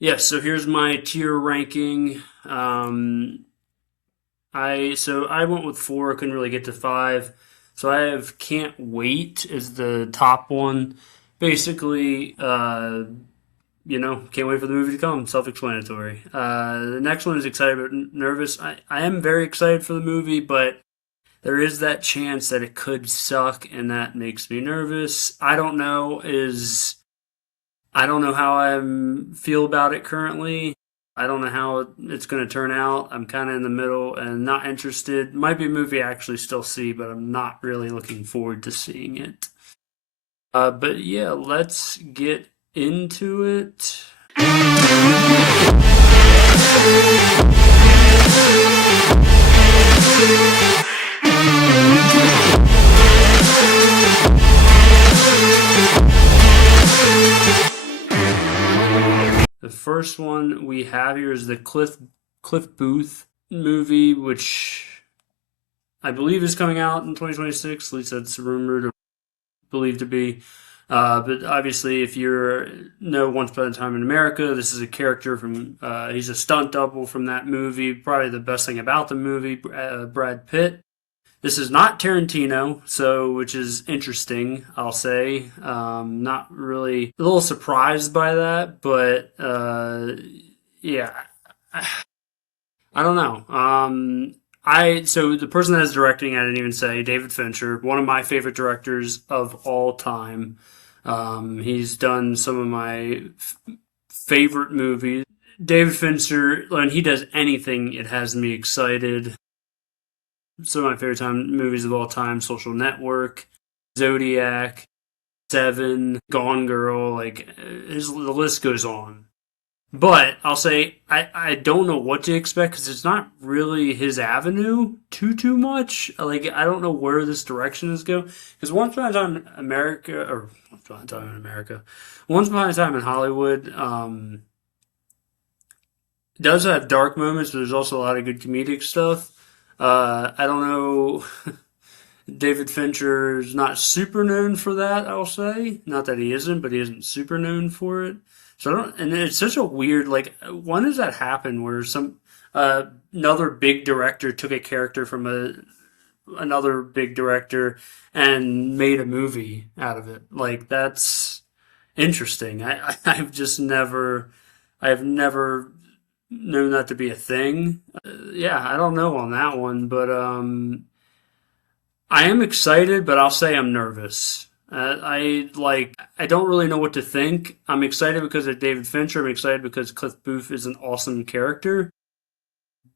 Yeah, so here's my tier ranking. I went with four, couldn't really get to five. So I have Can't Wait is the top one. Basically, can't wait for the movie to come. Self-explanatory. The next one is excited but nervous. I am very excited for the movie, but there is that chance that it could suck, and that makes me nervous. I don't know how I feel about it currently. I don't know how it's going to turn out. I'm kind of in the middle and not interested. Might be a movie I actually still see, but I'm not really looking forward to seeing it. But yeah, let's get into it. The first one we have here is the Cliff Booth movie, which I believe is coming out in 2026. At least that's rumored or believed to be. But obviously, if you know Once Upon a Time in America, this is a character from. He's a stunt double from that movie. Probably the best thing about the movie, Brad Pitt. This is not Tarantino, so which is interesting, I'll say. Not really a little surprised by that, but yeah, I don't know. I so the person that is directing, I didn't even say David Fincher, one of my favorite directors of all time. He's done some of my favorite movies. David Fincher, when he does anything, it has me excited. Some of my favorite movies of all time: Social Network, Zodiac, Seven, Gone Girl. The list goes on. But I'll say I don't know what to expect because it's not really his avenue too much. Like I don't know where this direction is going. Because Once Upon a Time in America, or Once Upon a Time in America, Once Upon a Time in Hollywood, does have dark moments, but there's also a lot of good comedic stuff. I don't know. David Fincher is not super known for that, I'll say. Not that he isn't, but he isn't super known for it. So I don't, and it's such a weird, like, when does that happen where another big director took a character from another big director and made a movie out of it? Like, that's interesting. I've never known that to be a thing. Yeah, I don't know on that one, but I am excited, but I'll say I'm nervous. I don't really know what to think. I'm excited because of David Fincher. I'm excited because Cliff Booth is an awesome character,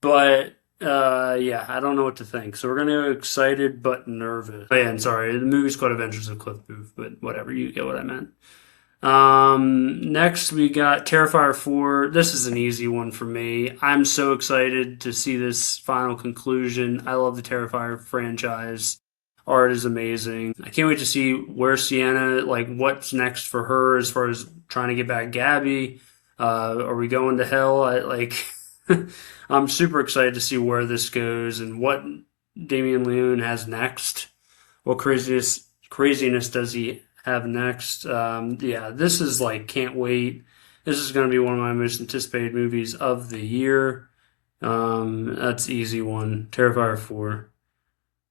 but yeah, I don't know what to think. So we're gonna go excited but nervous. Oh, yeah, and sorry, the movie's called Adventures of Cliff Booth, but whatever, you get what I meant. Next we got Terrifier 4. This is an easy one for me. I'm so excited to see this final conclusion. I love the Terrifier franchise. Art is amazing. I can't wait to see where Sienna, like what's next for her as far as trying to get back Gabby. Are we going to hell? I'm super excited to see where this goes and what Damien Leone has next. What craziness does he have next? Yeah, this is like can't wait. This is going to be one of my most anticipated movies of the year. That's easy one. Terrifier 4.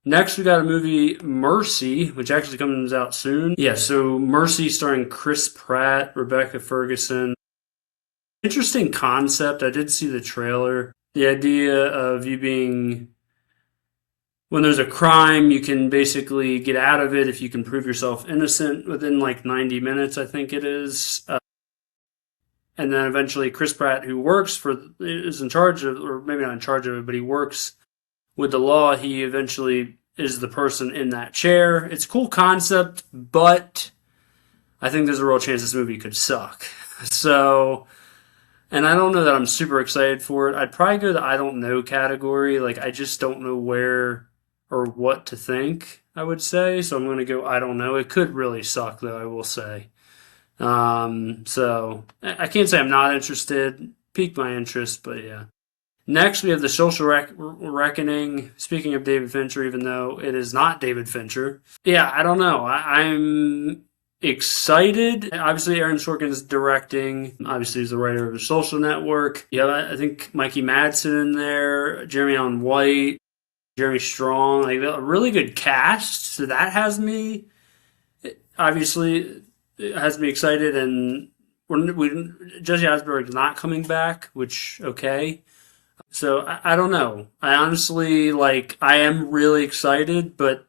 Next, we got a movie, Mercy, which actually comes out soon. Yeah, so Mercy starring Chris Pratt, Rebecca Ferguson. Interesting concept. I did see the trailer. The idea of you being when there's a crime, you can basically get out of it if you can prove yourself innocent within like 90 minutes, I think it is. And then eventually, Chris Pratt, who is in charge of, or maybe not in charge of it, but he works with the law. He eventually is the person in that chair. It's a cool concept, but I think there's a real chance this movie could suck. So, and I don't know that I'm super excited for it. I'd probably go the I don't know category. Like, I just don't know where or what to think, I would say. So I'm going to go I don't know. It could really suck, though, I will say. So I can't say I'm not interested. Piqued my interest, but yeah. Next, we have the Social Reckoning. Speaking of David Fincher, even though it is not David Fincher, yeah, I don't know. I'm excited. Obviously, Aaron Sorkin is directing. Obviously, he's the writer of The Social Network. Yeah, I think Mikey Madsen in there, Jeremy Allen White, Jeremy Strong, like a really good cast. So that has me obviously it has me excited. And Jesse Eisenberg's not coming back, which okay. So I don't know. I honestly like. I am really excited, but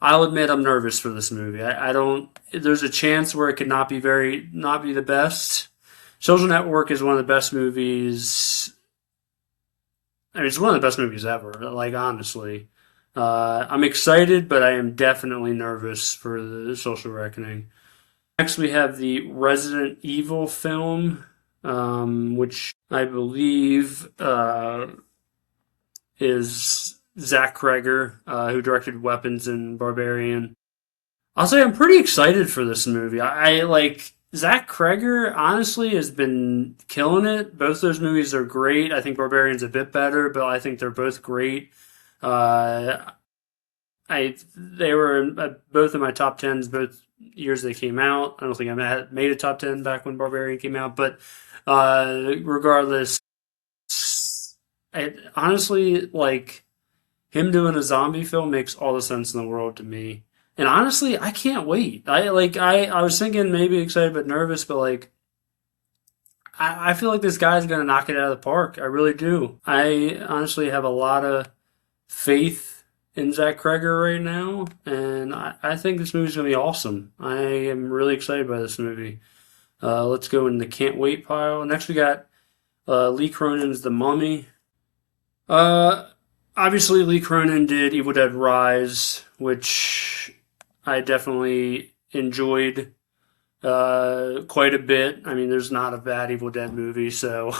I'll admit I'm nervous for this movie. I don't. There's a chance where it could not be the best. Social Network is one of the best movies. I mean, it's one of the best movies ever. Like honestly, I'm excited, but I am definitely nervous for the Social Reckoning. Next, we have the Resident Evil film, which I believe is Zach Kreger, who directed Weapons and Barbarian. I'll say I'm pretty excited for this movie. I like Zach Kreger, honestly, has been killing it. Both those movies are great. I think Barbarian's a bit better, but I think they're both great. Uh, they were both in my top tens both years they came out. I don't think I had made a top 10 back when Barbarian came out, but regardless, I honestly like him doing a zombie film makes all the sense in the world to me. And honestly, I can't wait. I was thinking maybe excited but nervous, but like I feel like this guy's gonna knock it out of the park. I really do. I honestly have a lot of faith in Zach Kreger right now, and I think this movie's gonna be awesome. I am really excited by this movie. Let's go in the can't wait pile. Next, we got Lee Cronin's The Mummy. Uh, Obviously, Lee Cronin did Evil Dead Rise, which I definitely enjoyed quite a bit. I mean, there's not a bad Evil Dead movie, so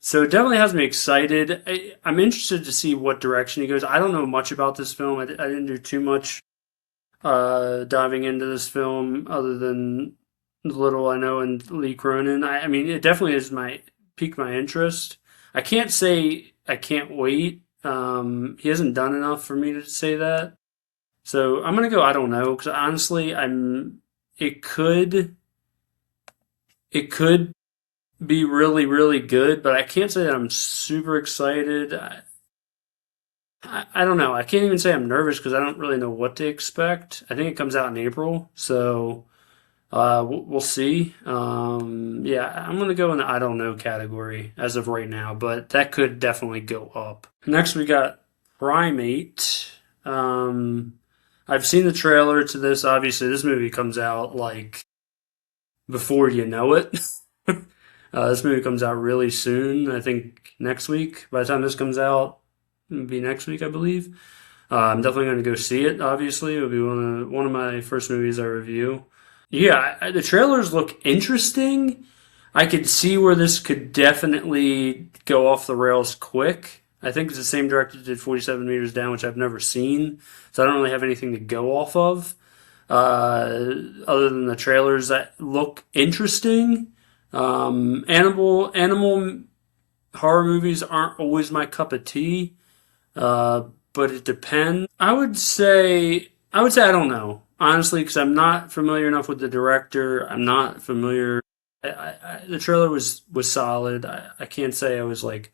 so it definitely has me excited. I'm interested to see what direction he goes. I don't know much about this film. I didn't do too much diving into this film other than the little I know in Lee Cronin. I mean, it definitely is my piqued my interest. I can't say I can't wait. He hasn't done enough for me to say that. So I'm gonna go. I don't know because honestly, I'm. It could. It could be really, really good, but I can't say that I'm super excited. I don't know. I can't even say I'm nervous because I don't really know what to expect. I think it comes out in April, so we'll see. Yeah, I'm gonna go in the I don't know category as of right now, but that could definitely go up. Next, we got Primate. I've seen the trailer to this. Obviously, this movie comes out like before you know it. This movie comes out really soon. I think next week. By the time this comes out, it'll be next week, I believe. I'm definitely going to go see it. Obviously, it'll be one of my first movies I review. Yeah, the trailers look interesting. I could see where this could definitely go off the rails quick. I think it's the same director that did 47 Meters Down, which I've never seen, so I don't really have anything to go off of other than the trailers that look interesting. Animal horror movies aren't always my cup of tea, uh, but it depends. I would say I don't know honestly because I'm not familiar enough with the director. I'm not familiar. The trailer was solid. I can't say I was like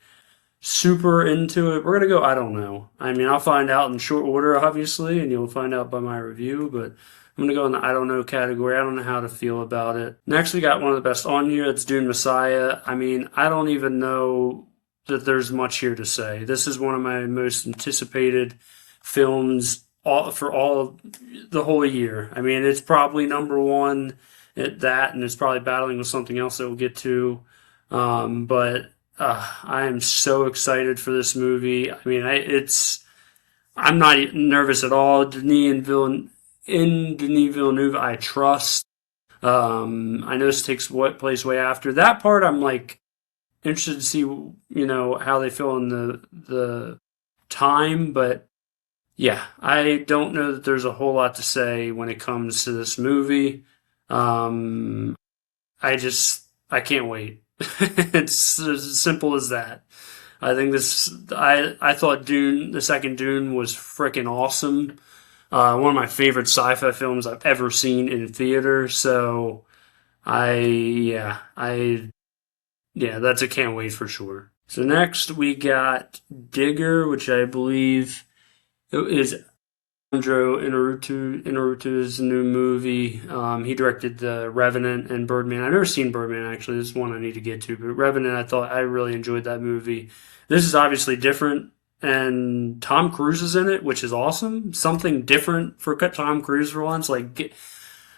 super into it. We're gonna go. I don't know. I mean, I'll find out in short order, obviously, and you'll find out by my review. But I'm gonna go in the I don't know category. I don't know how to feel about it. Next, we got one of the best on here. That's Dune Messiah. I mean, I don't even know that there's much here to say. This is one of my most anticipated films for all the whole year. I mean, it's probably number one at that, and it's probably battling with something else that we'll get to. But I am so excited for this movie. I mean, I'm not nervous at all. Denis Villeneuve, I trust. I know this takes what place way after that part. I'm like interested to see, how they fill in the time, but yeah, I don't know that there's a whole lot to say when it comes to this movie. Um, I can't wait. It's as simple as that. I think I thought the second Dune was freaking awesome. One of my favorite sci-fi films I've ever seen in theater. So I yeah, that's a can't wait for sure. So next we got Digger, which I believe is Alejandro Inarritu's new movie. He directed The Revenant and Birdman. I've never seen Birdman actually. This is one I need to get to. But Revenant, I thought I really enjoyed that movie. This is obviously different, and Tom Cruise is in it, which is awesome. Something different for Tom Cruise for once.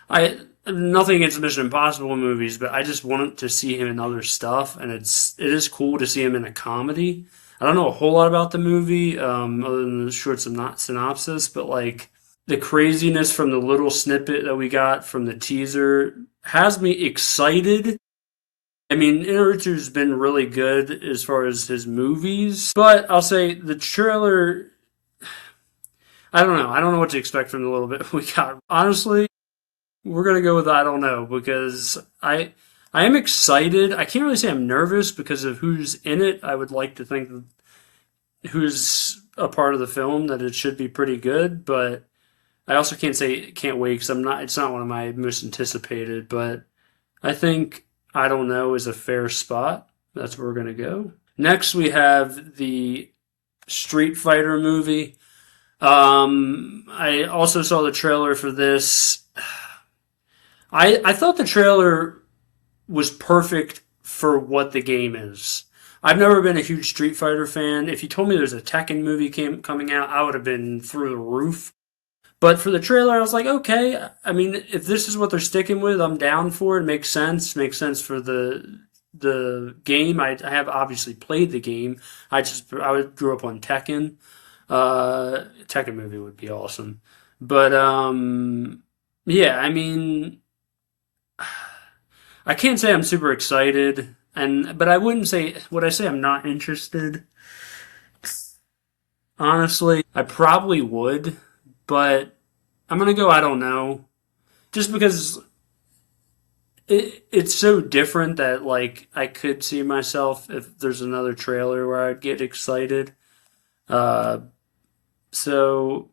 I nothing against Mission Impossible movies, but I just wanted to see him in other stuff, and it is cool to see him in a comedy. I don't know a whole lot about the movie, other than the short synopsis, but like the craziness from the little snippet that we got from the teaser has me excited. I mean, Inarritu's been really good as far as his movies, but I'll say the trailer. I don't know. I don't know what to expect from the little bit we got. Honestly, we're gonna go with I don't know because I am excited. I can't really say I'm nervous because of who's in it. I would like to think who's a part of the film that it should be pretty good, but I also can't say can't wait because I'm not. It's not one of my most anticipated, but I think I don't know is a fair spot. That's where we're gonna go. Next, we have the Street Fighter movie. I also saw the trailer for this. I thought the trailer was perfect for what the game is. I've never been a huge Street Fighter fan. If you told me there's a Tekken movie coming out, I would have been through the roof. But for the trailer, I was like, okay. I mean, if this is what they're sticking with, I'm down for it. Makes sense. Makes sense for the game. I have obviously played the game. I grew up on Tekken. Tekken movie would be awesome. But yeah, I mean, I can't say I'm super excited, and but I wouldn't say would I say I'm not interested. Honestly, I probably would, but I'm gonna go I don't know, just because it's so different that like I could see myself if there's another trailer where I'd get excited. Uh, so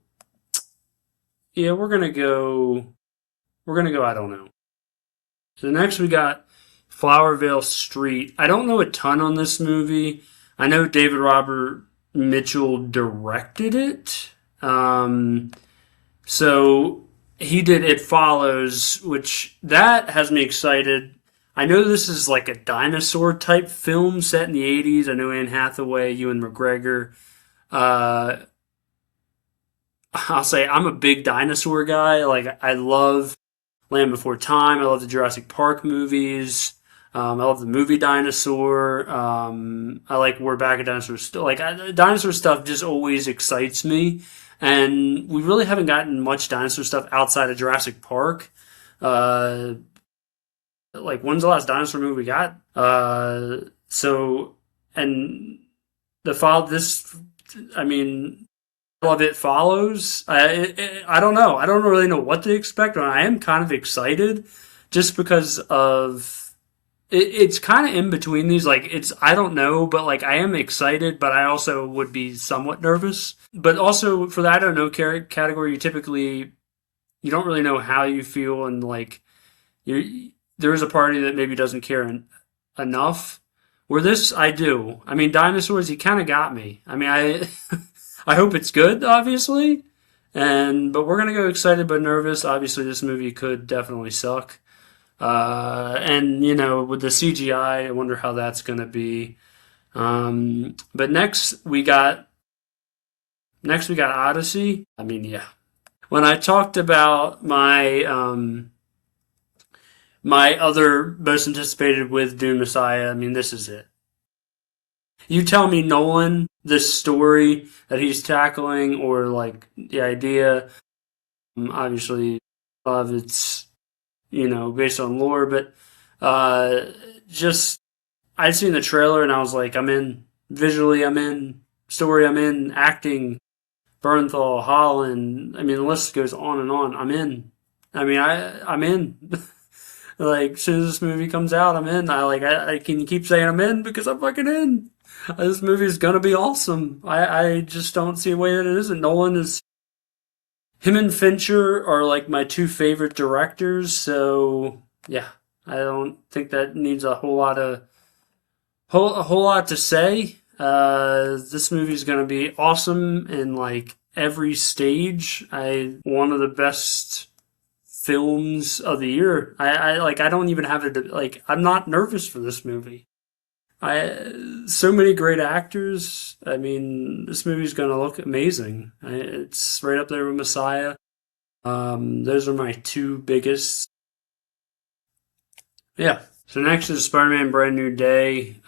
yeah, we're gonna go I don't know. So next we got Flowervale Street. I don't know a ton on this movie. I know David Robert Mitchell directed it. So he did It Follows, which that has me excited. I know this is like a dinosaur type film set in the 80s. I know Anne Hathaway, Ewan McGregor. Uh, I'll say I'm a big dinosaur guy. Like I love Land Before Time. I love the Jurassic Park movies. I love the movie Dinosaur. I like We're Back at Dinosaur. Dinosaur stuff just always excites me, and we really haven't gotten much dinosaur stuff outside of Jurassic Park. Uh, like when's the last dinosaur movie we got? So and the file this, I mean, of It Follows. I don't know. I don't really know what to expect, but I am kind of excited just because of it's kind of in between these. Like it's I don't know, but like I am excited, but I also would be somewhat nervous. But also for the I don't know category, you don't really know how you feel, and like you there is a party that maybe doesn't care enough. Where this I do. I mean, dinosaurs. You kind of got me. I mean, I. I hope it's good, obviously. But we're gonna go excited but nervous. Obviously, this movie could definitely suck. And with the CGI, I wonder how that's gonna be. But next we got Odyssey. I mean, yeah. When I talked about my other most anticipated with Dune Messiah, I mean, this is it. You tell me Nolan, this story that he's tackling, or like the idea, obviously, of it's, based on lore, but just, I'd seen the trailer and I was like, I'm in. Visually, I'm in. Story, I'm in. Acting, Bernthal, Holland. I mean, the list goes on and on. I'm in. I mean, I'm in. Like, as soon as this movie comes out, I'm in. I can keep saying I'm in because I'm fucking in. This movie is gonna be awesome. I just don't see a way that it isn't. Nolan is him and Fincher are like my two favorite directors. So yeah, I don't think that needs a whole lot to say. This movie's gonna be awesome in like every stage. I One of the best films of the year. I don't even have it like I'm not nervous for this movie. I So many great actors. I mean, this movie's gonna look amazing. It's right up there with Messiah. Those are my two biggest. Yeah. So next is Spider-Man: Brand New Day.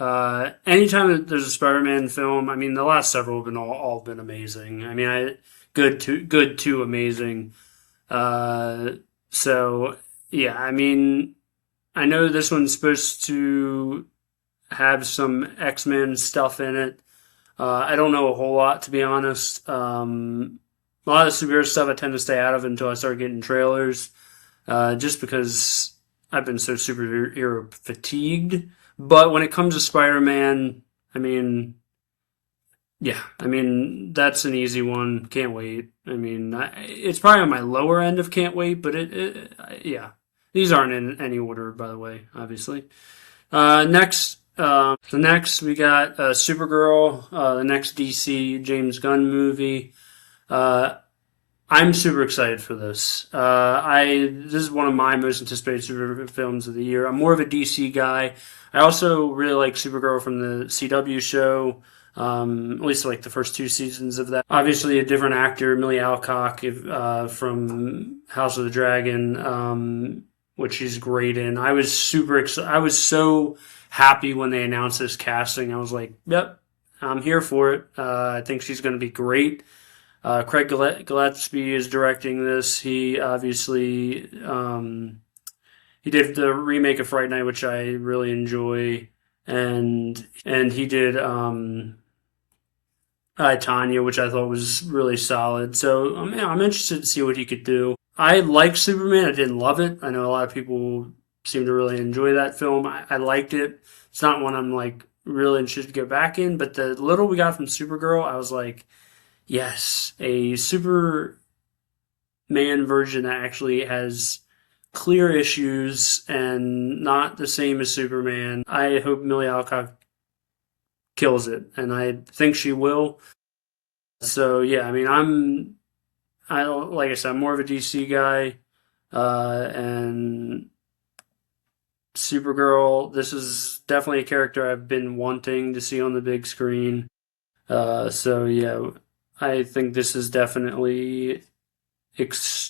Anytime that there's a Spider-Man film, I mean, the last several have been all been amazing. I mean, good to amazing. Uh, so yeah, I mean, I know this one's supposed to have some X-Men stuff in it. I don't know a whole lot, to be honest. A lot of superhero stuff I tend to stay out of until I start getting trailers, just because I've been so superhero fatigued. But when it comes to Spider-Man, I mean, yeah, I mean that's an easy one. Can't wait. I mean, it's probably on my lower end of can't wait, but yeah, these aren't in any order, by the way, obviously. Next we got Supergirl, the next DC James Gunn movie. Uh, I'm super excited for this. I This is one of my most anticipated superhero films of the year. I'm more of a DC guy. I also really like Supergirl from the CW show. At least like the first two seasons of that. Obviously, a different actor, Millie Alcock, from House of the Dragon, which she's great in. I was super excited. I was so happy when they announced this casting. I was like, "Yep, I'm here for it." I think she's going to be great. Craig Gillespie is directing this. He obviously he did the remake of Fright Night, which I really enjoy, and he did Tanya, which I thought was really solid. So yeah, I'm interested to see what he could do. I like Superman. I didn't love it. I know a lot of people seem to really enjoy that film. I liked it. It's not one I'm like really interested to go back in, but the little we got from Supergirl, I was like, yes, a Superman version that actually has clear issues and not the same as Superman. I hope Millie Alcock kills it, and I think she will. So yeah, I mean, I like I said, I'm more of a DC guy, and Supergirl. This is definitely a character I've been wanting to see on the big screen. So yeah, I think this is definitely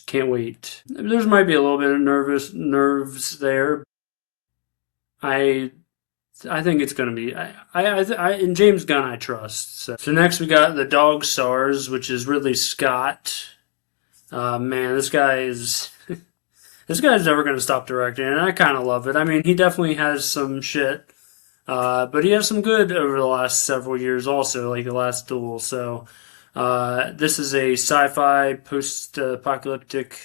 can't wait. There's might be a little bit of nerves there. I I think it's gonna be in James Gunn I trust. So next we got The Dog Stars, which is Ridley Scott. Man, this guy's never gonna stop directing, and I kind of love it. I mean, he definitely has some shit, but he has some good over the last several years, also like the last Duel. So this is a sci-fi post-apocalyptic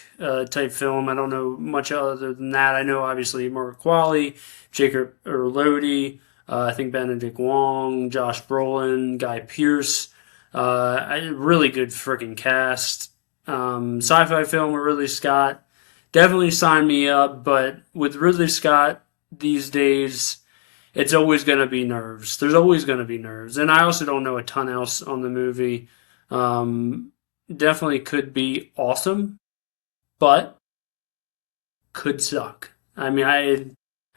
type film. I don't know much other than that. I know obviously Mark Qualley, Jacob Elordi, I think Benedict Wong, Josh Brolin, Guy Pearce. Really good freaking cast. Sci-fi film with Ridley Scott. Definitely sign me up, but with Ridley Scott these days, it's always going to be nerves. There's always going to be nerves. And I also don't know a ton else on the movie. Um, Definitely could be awesome, but could suck. I mean,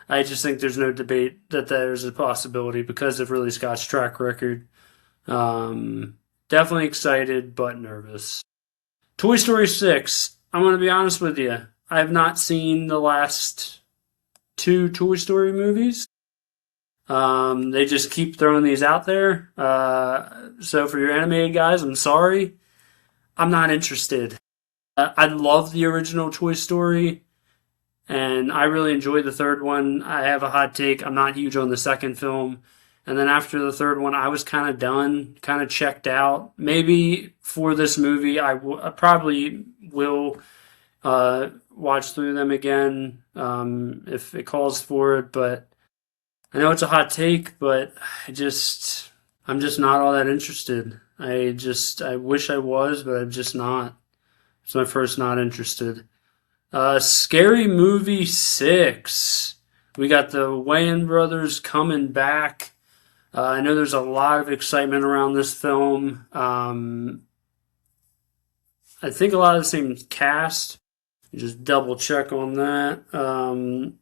I just think there's no debate that there's a possibility because of Ridley Scott's track record. Um, Definitely excited, but nervous. Toy Story 6. I'm going to be honest with you. I have not seen the last two Toy Story movies. They just keep throwing these out there. So for your animated guys, I'm sorry. I'm not interested. I love the original Toy Story, and I really enjoyed the third one. I have a hot take. I'm not huge on the second film. And then after the third one, I was kind of done, kind of checked out. Maybe for this movie, I probably will watch through them again if it calls for it. But I know it's a hot take, but I'm just not all that interested. I wish I was, but I'm just not. It's my first not interested. Scary Movie 6. We got the Wayans brothers coming back. I know there's a lot of excitement around this film. I think a lot of the same cast. Just double check on that.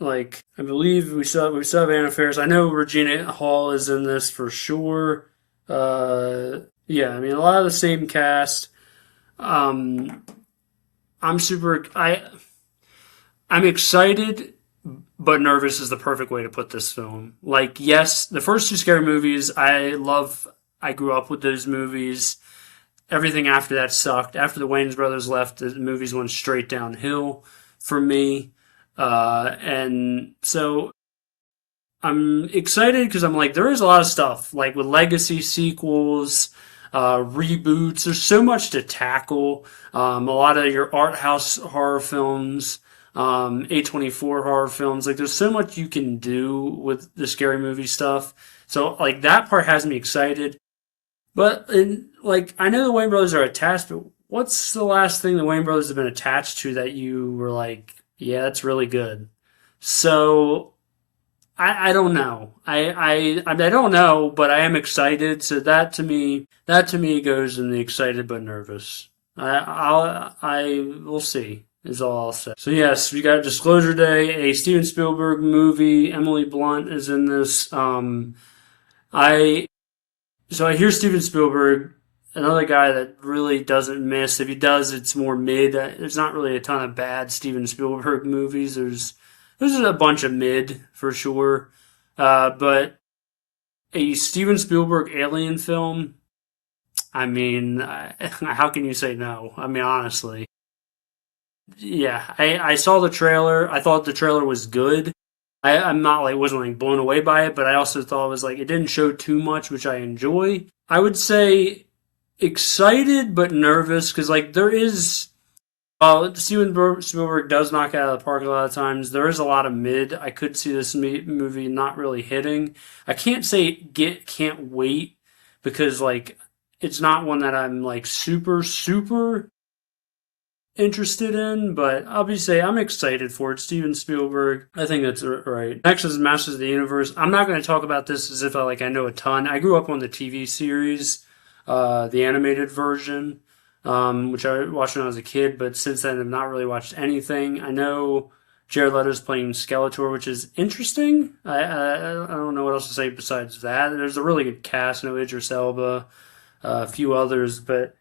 Like I believe we still have Anna Faris. I know Regina Hall is in this for sure. Yeah, I mean a lot of the same cast. Um, I'm super. I'm excited, but nervous is the perfect way to put this film. Like, yes, the first two scary movies I love. I grew up with those movies. Everything after that sucked. After the Wayans brothers left, the movies went straight downhill for me. And so I'm excited because I'm like, there is a lot of stuff like with legacy sequels, reboots. There's so much to tackle. A lot of your art house horror films, A24 horror films. Like, there's so much you can do with the scary movie stuff. So, like, that part has me excited. But, like, I know the Wayne brothers are attached, but what's the last thing the Wayne brothers have been attached to that you were like, yeah, that's really good? So, I don't know. I don't know, but I am excited. So that to me goes in the excited but nervous. I will see is all I'll say. So yes, we got Disclosure Day, a Steven Spielberg movie. Emily Blunt is in this. I so I hear Steven Spielberg, another guy that really doesn't miss. If he does, it's more mid. There's not really a ton of bad Steven Spielberg movies. There's a bunch of mid for sure. But a Steven Spielberg alien film, I mean, how can you say no? I mean, honestly. Yeah, I saw the trailer. I thought the trailer was good. I'm not like wasn't like blown away by it, but I also thought it was like it didn't show too much, which I enjoy. I would say excited but nervous because like there is Steven Spielberg does knock it out of the park a lot of times. There is a lot of mid. I could see this movie not really hitting. I can't say can't wait because like it's not one that I'm like super interested in, but obviously I'm excited for it. Steven Spielberg, I think that's right. Next is Masters of the Universe. I'm not going to talk about this as if I know a ton. I grew up on the TV series, the animated version, which I watched when I was a kid, but since then I've not really watched anything. I know Jared Leto's playing Skeletor, which is interesting. I don't know what else to say besides that. There's a really good cast. I know Idris Elba, a few others, but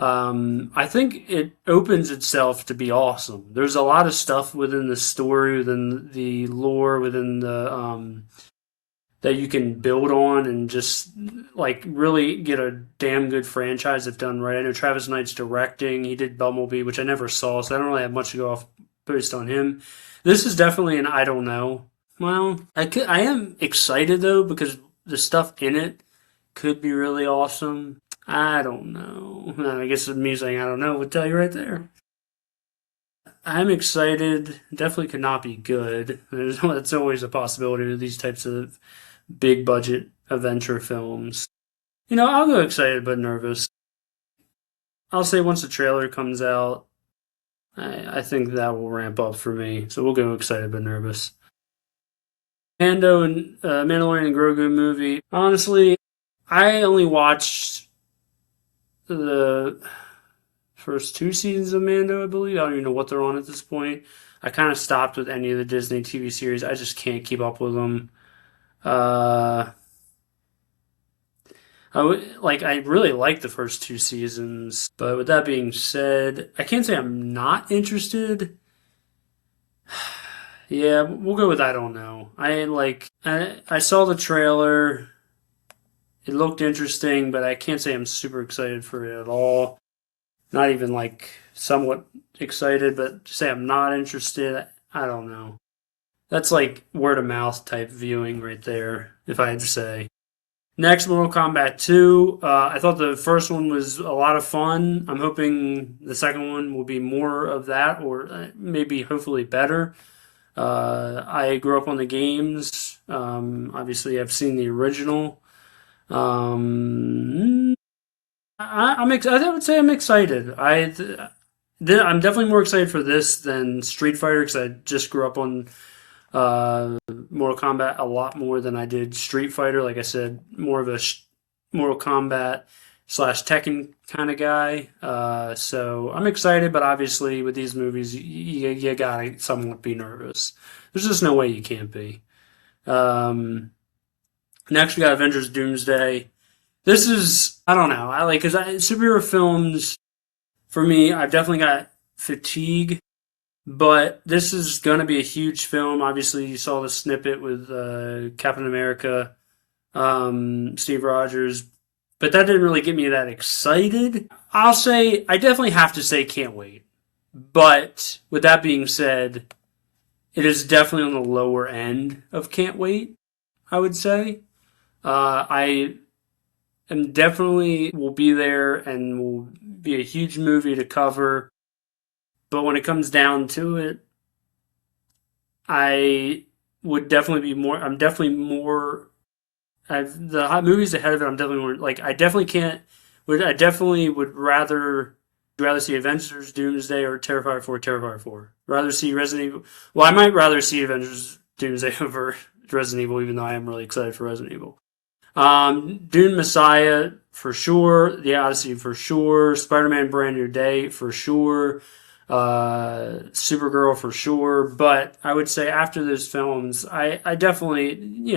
I think it opens itself to be awesome. There's a lot of stuff within the story, within the lore, within the that you can build on and just like really get a damn good franchise if done right. I know Travis Knight's directing. He did Bumblebee, which I never saw, so I don't really have much to go off based on him. This is definitely an I don't know. Well, I am excited though because the stuff in it could be really awesome. I don't know. I guess me saying I don't know would tell you right there. I'm excited. Definitely could not be good. That's always a possibility with these types of big budget adventure films. I'll go excited but nervous. I'll say once the trailer comes out, I think that will ramp up for me. So we'll go excited but nervous. Mando and Mandalorian and Grogu movie. Honestly, I only watched the first two seasons of Mando, I believe. I don't even know what they're on at this point. I kind of stopped with any of the Disney TV series. I just can't keep up with them. Uh, I really like the first two seasons, but with that being said, I can't say I'm not interested. Yeah, we'll go with I don't know. I saw the trailer. It looked interesting, but I can't say I'm super excited for it at all. Not even like somewhat excited, but to say I'm not interested, I don't know. That's like word of mouth type viewing right there, if I had to say. Next, Mortal Kombat 2. I thought the first one was a lot of fun. I'm hoping the second one will be more of that, or maybe hopefully better. I grew up on the games. Obviously, I've seen the original. Um, I would say I'm excited. I'm definitely more excited for this than Street Fighter because I just grew up on uh, Mortal Kombat a lot more than I did Street Fighter. Like I said, more of a Mortal Kombat slash Tekken kind of guy. So I'm excited, but obviously with these movies, you gotta somewhat be nervous. There's just no way you can't be. Um, Next, we got Avengers Doomsday. This is, I don't know. I like, because superhero films, for me, I've definitely got fatigue, but this is going to be a huge film. Obviously, you saw the snippet with Captain America, Steve Rogers, but that didn't really get me that excited. I'll say, I definitely have to say, can't wait. But with that being said, it is definitely on the lower end of can't wait, I would say. I am definitely will be there and will be a huge movie to cover. But when it comes down to it, I would definitely be more. I'm definitely more. The hot movies ahead of it. I'm definitely more like. I definitely can't. I definitely would rather see Avengers Doomsday or Terrifier 4. Terrifier 4. Rather see Resident Evil. Well, I might rather see Avengers Doomsday over Resident Evil, even though I am really excited for Resident Evil. Dune Messiah for sure. The Odyssey for sure. Spider-Man Brand New Day for sure. Supergirl for sure. But I would say after those films, I definitely,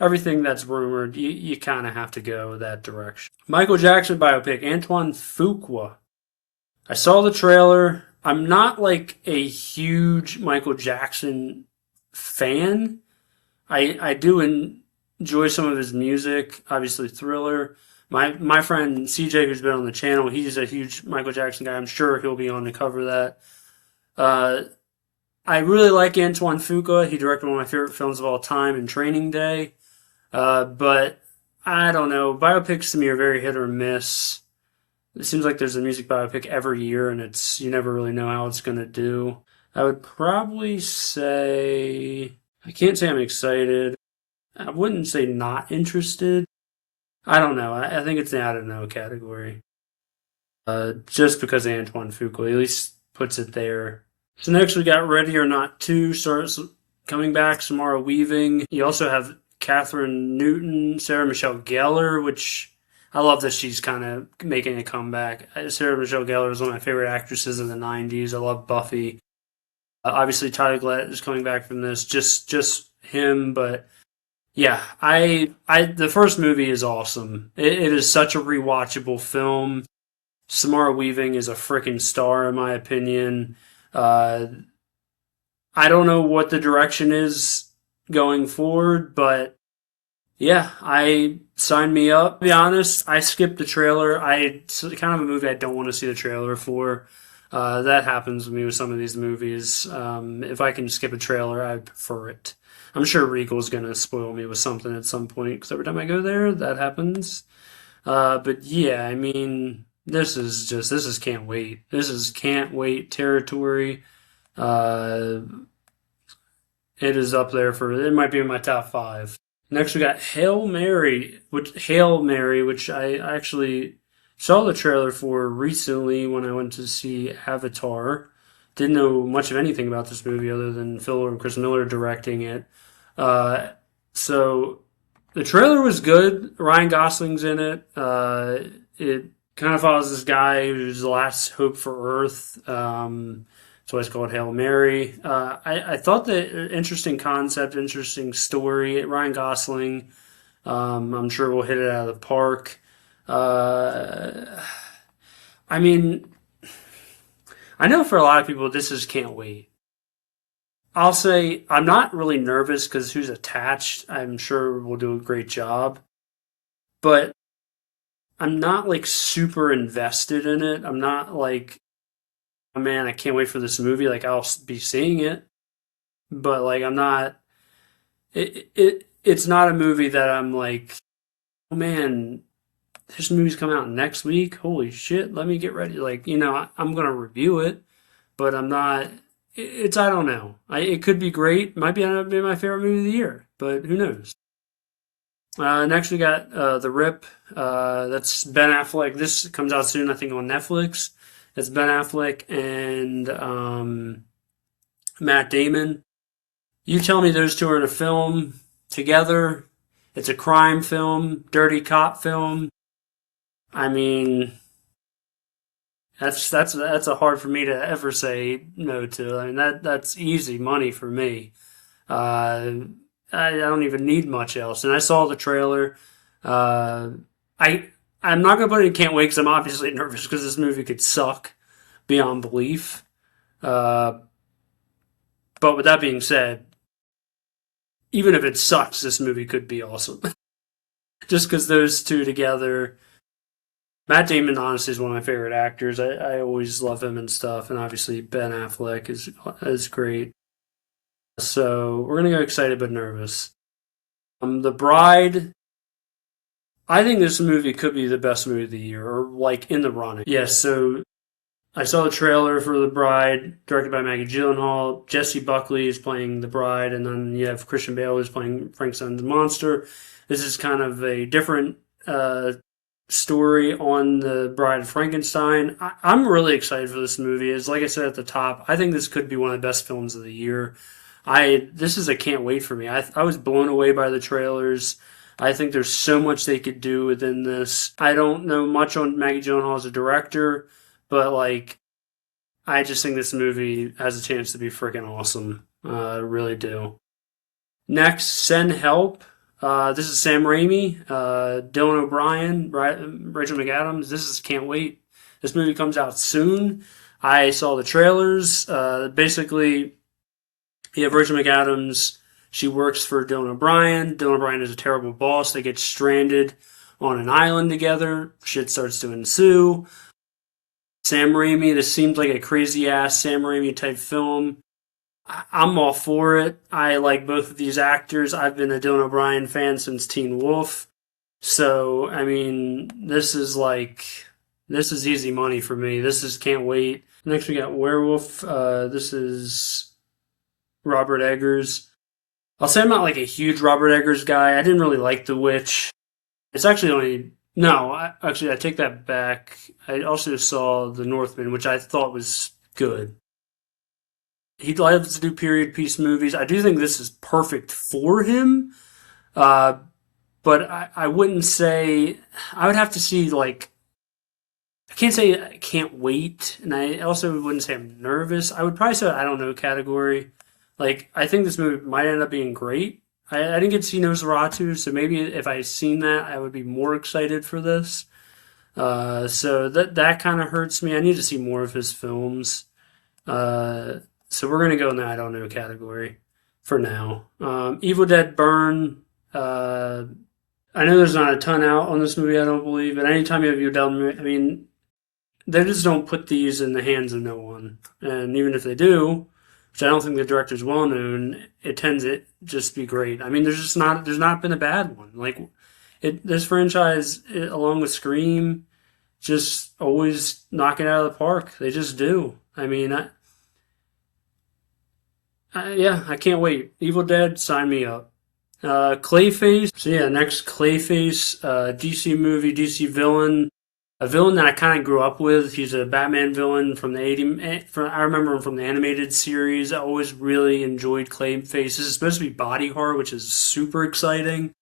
everything that's rumored, you kind of have to go that direction. Michael Jackson biopic, Antoine Fuqua. I saw the trailer. I'm not like a huge Michael Jackson fan. I do enjoy some of his music, obviously Thriller. My friend CJ, who's been on the channel, he's a huge Michael Jackson guy. I'm sure he'll be on to cover that. Uh, I really like Antoine Fuqua. He directed one of my favorite films of all time in Training Day. But I don't know. Biopics to me are very hit or miss. It seems like there's a music biopic every year, and it's you never really know how it's gonna do. I would probably say I can't say I'm excited. I wouldn't say not interested. I don't know. I think it's the I don't know category. Just because Antoine Fuqua at least puts it there. So next we got Ready or Not 2 starts coming back. Samara Weaving. You also have Catherine Newton, Sarah Michelle Gellar, which I love that she's kind of making a comeback. Sarah Michelle Gellar is one of my favorite actresses in the '90s. I love Buffy. Obviously, Tyler Glatt is coming back from this. Just him, but yeah, the first movie is awesome. It is such a rewatchable film. Samara Weaving is a freaking star, in my opinion. Uh, I don't know what the direction is going forward, but yeah, I signed me up. To be honest, I skipped the trailer. It's kind of a movie I don't want to see the trailer for. That happens with me with some of these movies. If I can skip a trailer, I prefer it. I'm sure Regal's gonna spoil me with something at some point because every time I go there, that happens. But yeah, I mean, this is can't wait. This is can't wait territory. Uh, it is up there for it might be in my top five. Next, we got Hail Mary, which I actually saw the trailer for recently when I went to see Avatar. Didn't know much of anything about this movie other than Phil and Chris Miller directing it. Uh, so the trailer was good. Ryan Gosling's in it. It kind of follows this guy who's the last hope for Earth. That's why it's called Hail Mary. I thought the interesting concept, interesting story. Ryan Gosling, I'm sure we'll hit it out of the park. Uh, I mean, I know for a lot of people, this is can't wait. I'll say I'm not really nervous because who's attached, I'm sure will do a great job. But I'm not like super invested in it. I'm not like, oh man, I can't wait for this movie. Like I'll be seeing it, but like I'm not. It's not a movie that I'm like, oh man, this movie's coming out next week. Holy shit, let me get ready. Like I'm gonna review it, but I'm not. It's I don't know. It could be great. Might be my favorite movie of the year, but who knows? Next we got The Rip. That's Ben Affleck. This comes out soon, I think, on Netflix. It's Ben Affleck and Matt Damon. You tell me those two are in a film together. It's a crime film, dirty cop film. I mean, that's a hard for me to ever say no to. I mean that's easy money for me. Uh, I don't even need much else. And I saw the trailer. Uh, I I'm not gonna put it in can't wait because I'm obviously nervous because this movie could suck beyond belief. Uh, but with that being said, even if it sucks, this movie could be awesome. Just because those two together. Matt Damon honestly is one of my favorite actors. I always love him and stuff, and obviously Ben Affleck is great. So we're gonna go excited but nervous. The Bride. I think this movie could be the best movie of the year, or like in the running. Yes. So I saw the trailer for The Bride, directed by Maggie Gyllenhaal. Jesse Buckley is playing the bride, and then you have Christian Bale who's playing Frankenstein's monster. This is kind of a different story on the Bride of Frankenstein. I'm really excited for this movie. As like I said at the top, I think this could be one of the best films of the year. I This is a can't wait for me. I was blown away by the trailers. I think there's so much they could do within this. I don't know much on Maggie Gyllenhaal as a director, but like I just think this movie has a chance to be freaking awesome. I really do. Next, Send Help. This is Sam Raimi, Dylan O'Brien, Rachel McAdams. This is can't wait. This movie comes out soon. I saw the trailers. Basically, you have Rachel McAdams. She works for Dylan O'Brien. Dylan O'Brien is a terrible boss. They get stranded on an island together. Shit starts to ensue. Sam Raimi, this seems like a crazy ass Sam Raimi type film. I'm all for it. I like both of these actors. I've been a Dylan O'Brien fan since Teen Wolf. So, I mean, this is easy money for me. This is can't wait. Next, we got Werewolf. This is Robert Eggers. I'll say I'm not like a huge Robert Eggers guy. I didn't really like The Witch. It's actually only no. Actually, I take that back. I also saw The Northman, which I thought was good. He loves to do period piece movies. I do think this is perfect for him, uh, but I wouldn't say I would have to see like I can't say I can't wait, and I also wouldn't say I'm nervous. I would probably say I don't know category. Like I think this movie might end up being great. I didn't get to see Nosferatu, so maybe if I seen that, I would be more excited for this. So that kind of hurts me. I need to see more of his films. Uh, so we're gonna go in the I don't know category for now. Evil Dead Burn. Uh, I know there's not a ton out on this movie. I don't believe, but anytime you have Evil Dead, I mean, they just don't put these in the hands of no one. And even if they do, which I don't think the director's well known, it tends to just be great. I mean, there's not been a bad one. Like this franchise, along with Scream, just always knock it out of the park. They just do. I mean, yeah, I can't wait. Evil Dead, sign me up. Clayface. So yeah, next Clayface, DC movie, DC villain. A villain that I kind of grew up with. He's a Batman villain from the 80s. I remember him from the animated series. I always really enjoyed Clayface. This is supposed to be body horror, which is super exciting.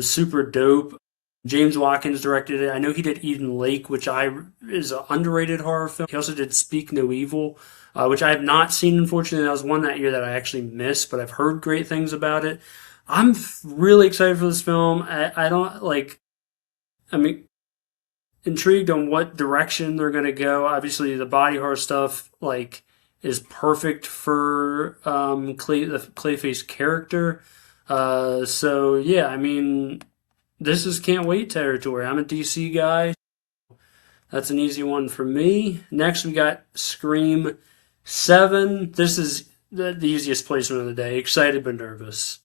Super dope. James Watkins directed it. I know he did Eden Lake, which is an underrated horror film. He also did Speak No Evil, which I have not seen, unfortunately. That was one that year that I actually missed, but I've heard great things about it. I'm really excited for this film. I don't like. I mean, intrigued on what direction they're gonna go. Obviously, the body horror stuff like is perfect for the Clayface character. So yeah, I mean, this is can't wait territory. I'm a DC guy. That's an easy one for me. Next, we got Scream 7. This is the easiest placement of the day. Excited but nervous.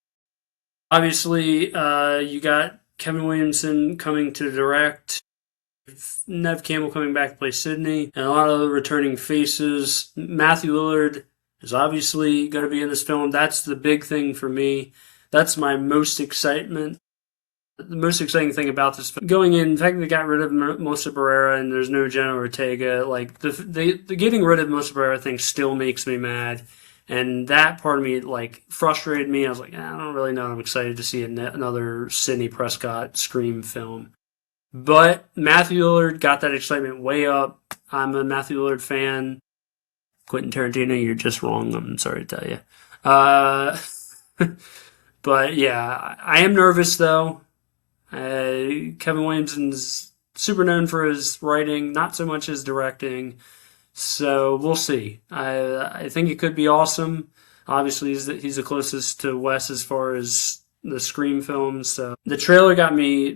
Obviously, you got Kevin Williamson coming to direct. Nev Campbell coming back to play Sydney, and a lot of the returning faces. Matthew Lillard is obviously going to be in this film. That's the big thing for me. That's my most excitement. The most exciting thing about this film, going in, the fact that they got rid of Melissa Barrera and there's no Jenna Ortega, like the getting rid of Melissa Barrera thing still makes me mad. And that part of me like frustrated me. I was like, I don't really know. I'm excited to see another Sidney Prescott Scream film. But Matthew Lillard got that excitement way up. I'm a Matthew Lillard fan. Quentin Tarantino, you're just wrong. I'm sorry to tell you. Uh, but yeah, I am nervous though. Kevin Williamson's super known for his writing, not so much his directing. So we'll see. I think it could be awesome. Obviously, he's the closest to Wes as far as the Scream films. So the trailer got me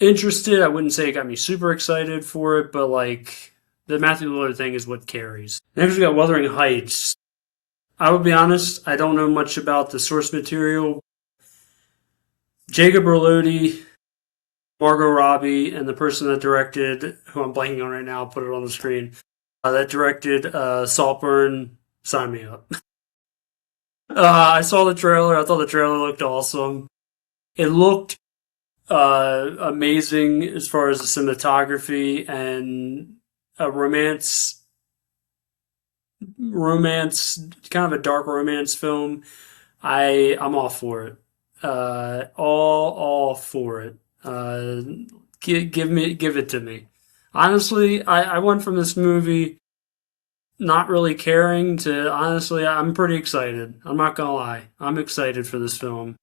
interested. I wouldn't say it got me super excited for it, but like the Matthew Lillard thing is what carries. Next, we got Wuthering Heights. I will be honest, I don't know much about the source material. Jacob Elordi, Margot Robbie, and the person that directed, who I'm blanking on right now, I'll put it on the screen, that directed Saltburn, sign me up. I saw the trailer. I thought the trailer looked awesome. It looked amazing as far as the cinematography and a romance, kind of a dark romance film. I'm all for it. All for it. Give it to me. Honestly, I went from this movie not really caring to honestly, I'm pretty excited. I'm not gonna lie. I'm excited for this film.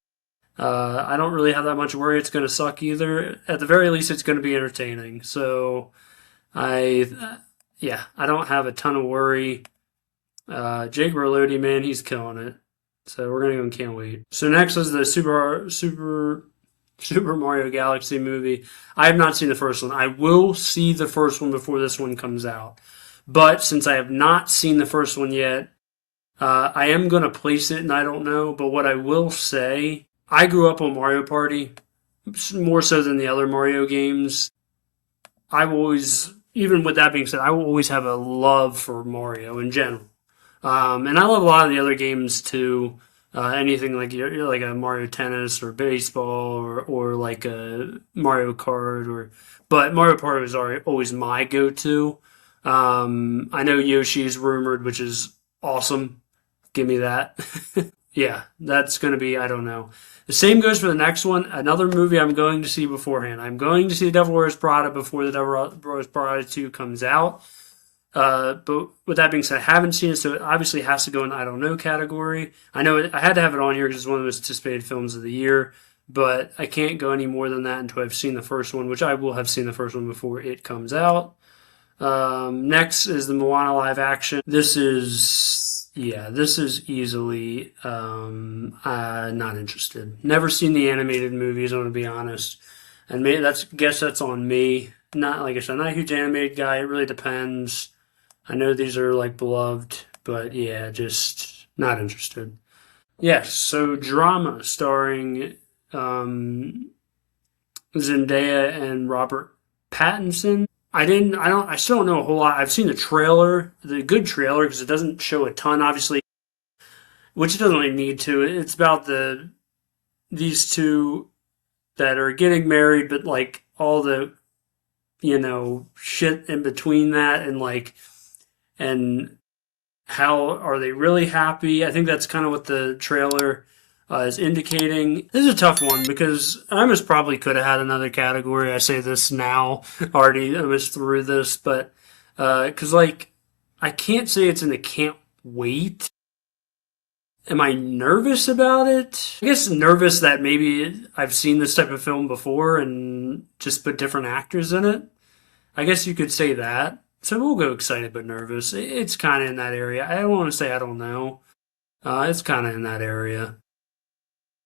I don't really have that much worry it's gonna suck either. At the very least, it's gonna be entertaining. So I, yeah, I don't have a ton of worry. Jake Elordi, man, he's killing it. So we're gonna go and can't wait. So next is the Super Mario Galaxy movie. I have not seen the first one. I will see the first one before this one comes out. But since I have not seen the first one yet, I am going to place it, and I don't know. But what I will say, I grew up on Mario Party, more so than the other Mario games. I will always, even with that being said, I will always have a love for Mario in general. And I love a lot of the other games too. Anything like you're like a Mario Tennis or baseball or like a Mario Kart but Mario Party was always my go-to. I know Yoshi's rumored, which is awesome. Give me that. Yeah, that's going to be, I don't know. The same goes for the next one. Another movie I'm going to see beforehand. I'm going to see The Devil Wears Prada before The Devil Wears Prada 2 comes out. But with that being said, I haven't seen it, so it obviously has to go in the I don't know category. I know I had to have it on here because it's one of the most anticipated films of the year, but I can't go any more than that until I've seen the first one, which I will have seen the first one before it comes out. Next is the Moana live action. This is easily not interested. Never seen the animated movies, I'm gonna be honest, and maybe that's on me. Not like I said, not a huge animated guy. It really depends. I know these are like beloved, but yeah, just not interested. Yes, so drama starring Zendaya and Robert Pattinson. I still don't know a whole lot. I've seen the trailer, the good trailer, because it doesn't show a ton, obviously, which it doesn't really need to. It's about these two that are getting married, but like all the, shit in between that and how are they really happy? I think that's kind of what the trailer is indicating. This is a tough one because I almost probably could have had another category. I say this now, already almost through this, but because I can't say it's in the can't wait. Am I nervous about it? I guess nervous that maybe I've seen this type of film before and just put different actors in it. I guess you could say that. So we'll go excited but nervous. It's kind of in that area. I don't want to say I don't know. It's kind of in that area.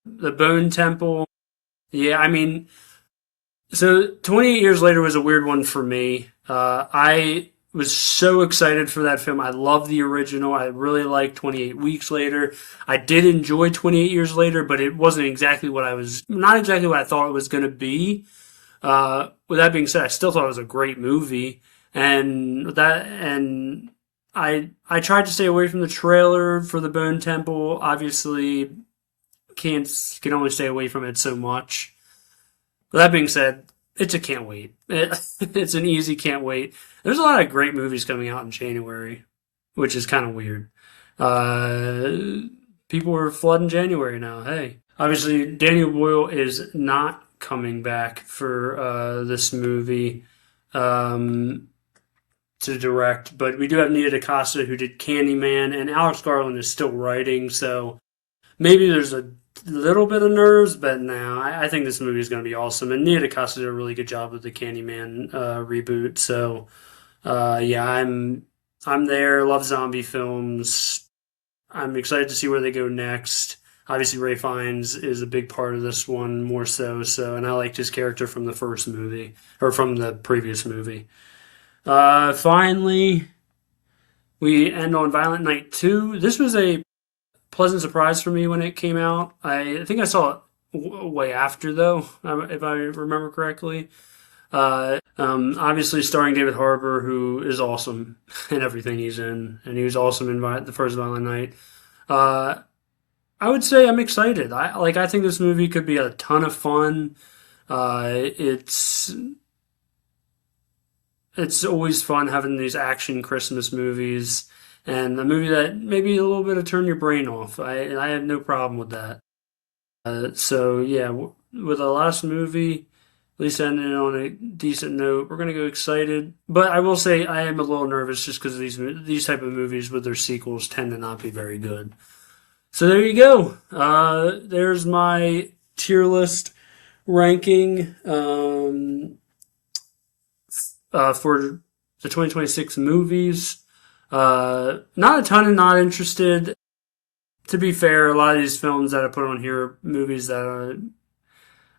The Bone Temple. Yeah, I mean, so 28 Years Later was a weird one for me. I was so excited for that film. I love the original. I really liked 28 Weeks Later. I did enjoy 28 Years Later, but it wasn't exactly not exactly what I thought it was going to be. With that being said, I still thought it was a great movie. And I tried to stay away from the trailer for the Bone Temple. Obviously, can only stay away from it so much. that being said, it's a can't wait. It's an easy can't wait. There's a lot of great movies coming out in January, which is kind of weird. Uh, People are flooding January now. Hey, obviously Daniel Boyle is not coming back for this movie um, to direct, but we do have Nia DaCosta who did Candyman, and Alex Garland is still writing, so maybe there's a little bit of nerves, but no, I think this movie is going to be awesome. And Nia DaCosta did a really good job with the Candyman reboot. So yeah, I'm there. Love zombie films. I'm excited to see where they go next. Obviously, Ray Fiennes is a big part of this one, more so. So, and I liked his character from the first movie or from the previous movie. Finally, we end on Violent Night 2. This was a pleasant surprise for me when it came out. I think I saw it way after, though, if I remember correctly. Obviously starring David Harbour, who is awesome in everything he's in, and he was awesome in the first Violent Night. Uh, I would say I'm excited. I think this movie could be a ton of fun. It's always fun having these action Christmas movies, and a movie that maybe a little bit of turn your brain off. I have no problem with that. So yeah, with the last movie, at least ending on a decent note, we're gonna go excited. But I will say I am a little nervous just because these type of movies with their sequels tend to not be very good. So there you go. There's my tier list ranking for the 2026 movies. Not a ton of not interested. To be fair, a lot of these films that I put on here are movies that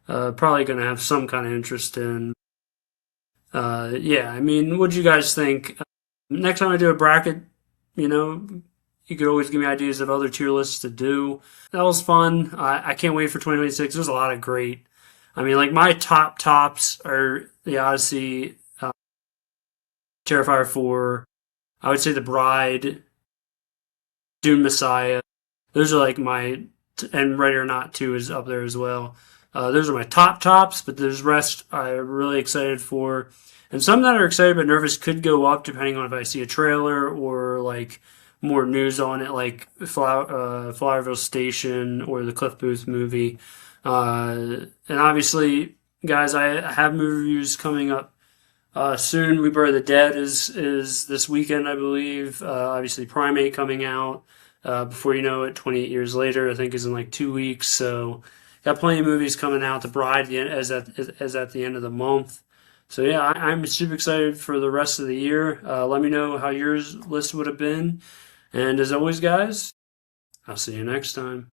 are probably going to have some kind of interest in. Yeah, I mean, what do you guys think? Next time I do a bracket, you know, you could always give me ideas of other tier lists to do. That was fun. I can't wait for 2026. There's a lot of great. I mean, like my top tops are The Odyssey, Terrifier 4. I would say The Bride, Dune Messiah. Those are like my, and Ready or Not 2 is up there as well. Those are my top tops, but there's rest I'm really excited for. And some that are excited but nervous could go up depending on if I see a trailer or like more news on it, like Flowerville Station or the Cliff Booth movie. And obviously, guys, I have movie reviews coming up soon. We Bury the Dead is this weekend, I believe. Obviously, Primate coming out. Before you know it, 28 years later, I think is in like 2 weeks. So got plenty of movies coming out. The Bride as at the end of the month. So yeah, I'm super excited for the rest of the year. Let me know how yours list would have been. And as always, guys, I'll see you next time.